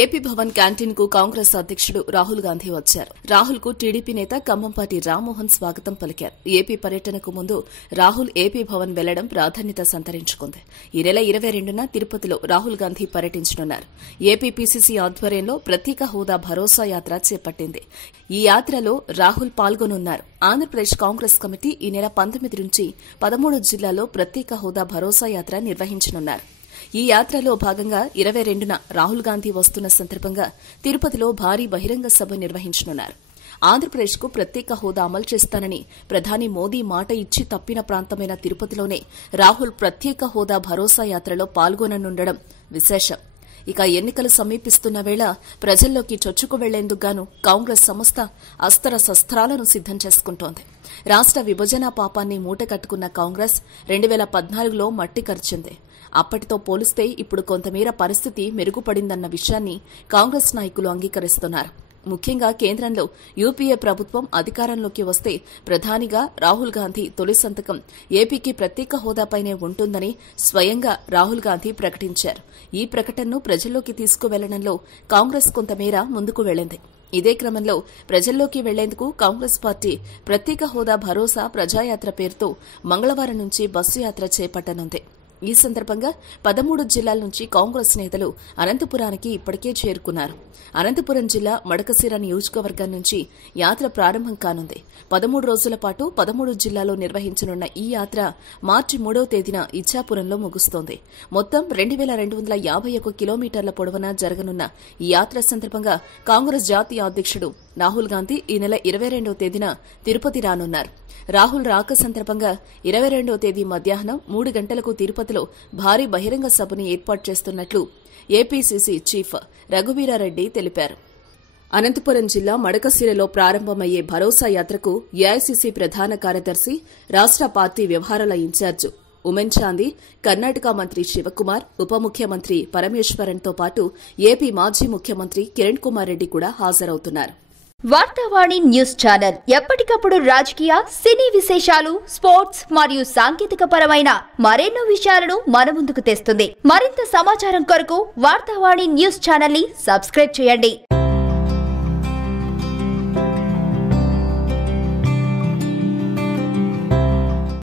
AP Bhavan canteen కు కాంగ్రెస్ అధ్యక్షుడు రాహుల్ గాంధీ వచ్చారు. రాహుల్ కు టీడీపీ నేత ఖమ్మంపాటి రామ్మోహన్ స్వాగతం పలికారు. ఏపీ పర్యటనకు ముందు రాహుల్ ఏపీ భవన్ వెళ్లడం ప్రాధాన్యత సంతరించుకుంది. ఈ నెల 22న తిరుపతిలో రాహుల్ గాంధీ పర్యటించనున్నారు. ఏపీ పీసీసీ ఆధ్వర్యంలో ప్రత్యేక హోదా భరోసా యాత్ర చేపట్టింది. ఈ యాత్రలో రాహుల్ పాల్గొనున్నారు. ఆంధ్రప్రదేశ్ కాంగ్రెస్ కమిటీ ఈ నెల 19 నుంచి 13 జిల్లాల్లో ప్రత్యేక హోదా భరోసా యాత్ర నిర్వహించనున్నారు. ఈ యాత్రలో భాగంగా 22న రాహుల్ గాంధీ వస్తున్న సందర్భంగా తిరుపతిలో భారీ బహిరంగ సభ నిర్వహించనున్నారు. ఆంధ్రప్రదేశ్కు ప్రత్యేక హోదా అమలు చేస్తానని ప్రధాని మోదీ మాట ఇచ్చి తప్పిన ప్రాంతమైన తిరుపతిలోనే రాహుల్ ప్రత్యేక హోదా భరోసా యాత్రలో పాల్గొననుండడం విశేషం. ఇక ఎన్నికలు సమీపిస్తున్న వేళ ప్రజల్లోకి చొచ్చుకు వెళ్లేందుకుగాను కాంగ్రెస్ సంస్థ అస్త్ర శస్త్రాలను సిద్దం చేసుకుంటోంది. రాష్ట విభజన పాపాన్ని మూటకట్టుకున్న కాంగ్రెస్ 2014లో మట్టి కరిచింది. అప్పటితో పోలిస్తే ఇప్పుడు కొంతమేర పరిస్థితి మెరుగుపడిందన్న విషయాన్ని కాంగ్రెస్ నాయకులు అంగీకరిస్తున్నారు. ముఖ్యంగా కేంద్రంలో యూపీఏ ప్రభుత్వం అధికారంలోకి వస్తే ప్రధానిగా రాహుల్ గాంధీ తొలి సంతకం ఏపీకి ప్రత్యేక హోదాపైనే ఉంటుందని స్వయంగా రాహుల్ గాంధీ ప్రకటించారు. ఈ ప్రకటనను ప్రజల్లోకి తీసుకువెళ్లడంలో కాంగ్రెస్ కొంతమేర ముందుకు వెళ్లింది. ఇదే క్రమంలో ప్రజల్లోకి వెళ్లేందుకు కాంగ్రెస్ పార్టీ ప్రత్యేక హోదా భరోసా ప్రజాయాత్ర పేరుతో మంగళవారం నుంచి బస్సు యాత్ర చేపట్టనుంది. ఈ సందర్భంగా 13 జిల్లాల నుంచి కాంగ్రెస్ నేతలు అనంతపురానికి ఇప్పటికే చేరుకున్నారు. అనంతపురం జిల్లా మడకశిర నియోజకవర్గం నుంచి యాత్ర ప్రారంభం కానుంది. 13 రోజుల పాటు 13 జిల్లాల్లో నిర్వహించనున్న ఈ యాత్ర మార్చి 3వ తేదీన ఇచ్చాపురంలో ముగుస్తోంది. మొత్తం 2251 కిలోమీటర్ల పొడవున జరగనున్న ఈ యాత్ర సందర్భంగా కాంగ్రెస్ జాతీయ అధ్యక్షుడు రాహుల్ గాంధీ ఈ నెల 22వ తేదీన తిరుపతి రానున్నారు. రాహుల్ రాక సందర్భంగా 22వ తేదీ మధ్యాహ్నం 3 గంటలకు తిరుపతిలో భారీ బహిరంగ సభను ఏర్పాటు చేస్తున్నట్లు ఏపీసీసీ చీఫ్ రఘువీరారెడ్డి తెలిపారు. అనంతపురం జిల్లా మడకశిరలో ప్రారంభమయ్యే భరోసా యాత్రకు ఏఐసీసీ ప్రధాన కార్యదర్శి రాష్ట పార్టీ వ్యవహారాల ఇన్ఛార్జి ఉమెన్ చాందీ, కర్ణాటక మంత్రి శివకుమార్, ఉప ముఖ్యమంత్రి పరమేశ్వరన్తో పాటు ఏపీ మాజీ ముఖ్యమంత్రి కిరణ్ కుమార్ రెడ్డి కూడా హాజరవుతున్నారు. వార్తావాణి న్యూస్ ఛానల్ ఎప్పటికప్పుడు రాజకీయ, సినీ విశేషాలు, స్పోర్ట్స్ మరియు సాంకేతిక పరమైన మరెన్నో విషయాలను మన ముందుకు తెస్తుంది. మరింత సమాచారం కొరకు వార్తావాణి న్యూస్ ఛానల్ ని సబ్స్క్రైబ్ చేయండి.